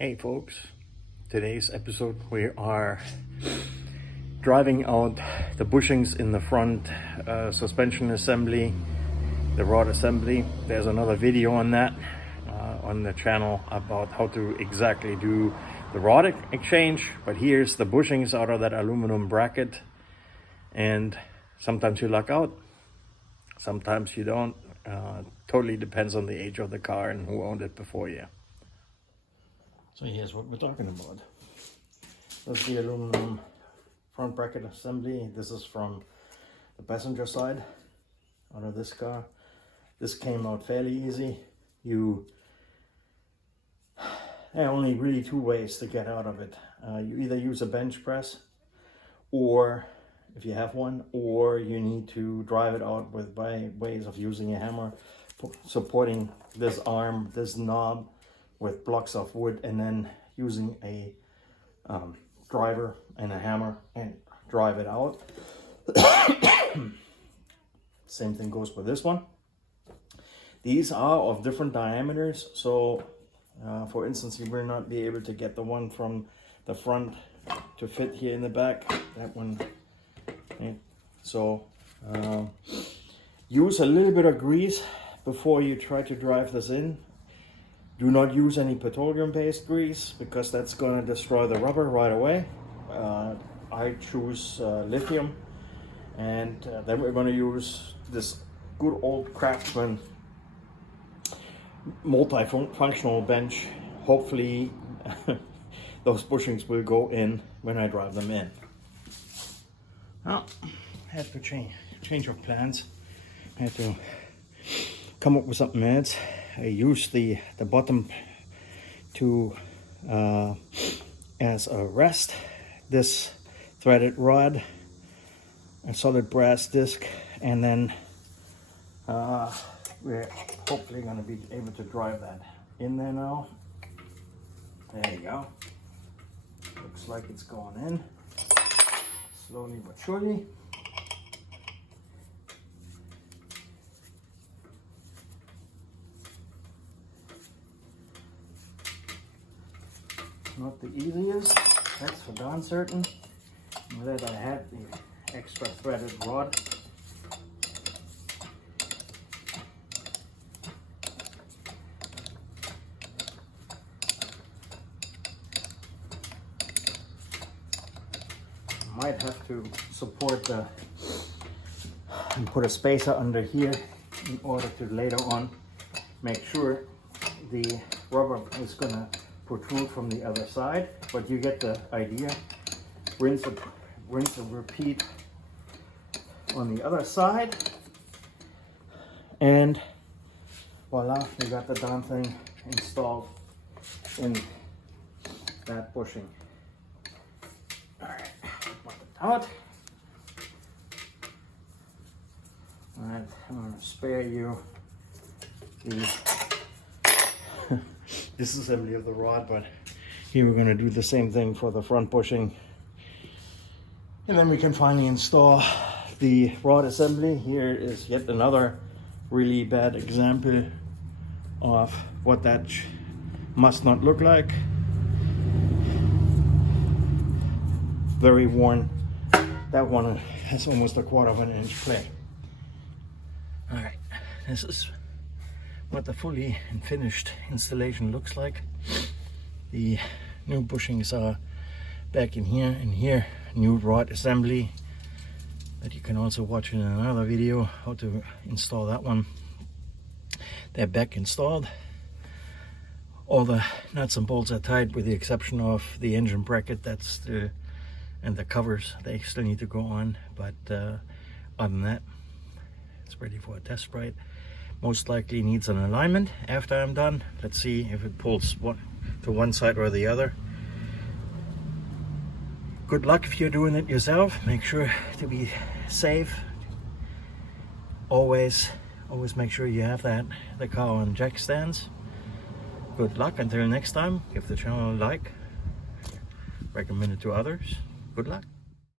Hey folks, today's episode we are driving out the bushings in the front suspension assembly, the rod assembly. There's another video on that on the channel about how to exactly do the rod exchange, but here's the bushings out of that aluminum bracket, and sometimes you luck out, sometimes you don't. Totally depends on the age of the car and who owned it before you. So here's what we're talking about. That's the aluminum front bracket assembly. This is from the passenger side out of this car. This came out fairly easy. There are only really two ways to get out of it. You either use a bench press, or if you have one, or you need to drive it out by ways of using a hammer, supporting this arm, this knob, with blocks of wood, and then using a driver and a hammer and drive it out. Same thing goes for this one. These are of different diameters, so for instance, you will not be able to get the one from the front to fit here in the back. That one. Okay. So use a little bit of grease before you try to drive this in. Do not use any petroleum-based grease because that's going to destroy the rubber right away. I choose lithium, and then we're going to use this good old Craftsman multifunctional bench. Hopefully those bushings will go in when I drive them in. Now, I had to change of plans. I had to come up with something else. I used the bottom to as a rest. This threaded rod, a solid brass disc, and then we're hopefully going to be able to drive that in there now. There you go. Looks like it's going in slowly but surely. Not the easiest, that's for darn certain. I'm glad I had the extra threaded rod. Might have to support and put a spacer under here in order to later on make sure the rubber is gonna protrude from the other side, but you get the idea. Rinse and repeat on the other side, and voila, you got the darn thing installed in that bushing. All right, put it out. All right, I'm going to spare you the disassembly of the rod, but here we're going to do the same thing for the front bushing, and then we can finally install the rod assembly. Here is yet another really bad example of what that must not look like. Very worn. That one has almost a 1/4 of an inch play. All right, this is what the fully and finished installation looks like. The new bushings are back in here, and here new rod assembly that you can also watch in another video how to install that one. They're back installed. All the nuts and bolts are tight with the exception of the engine bracket. And the covers, they still need to go on, but other than that, it's ready for a test ride. Most likely needs an alignment after I'm done. Let's see if it pulls to one side or the other. Good luck if you're doing it yourself. Make sure to be safe. Always make sure you have the car on jack stands. Good luck until next time. Give the channel a like. Recommend it to others. Good luck.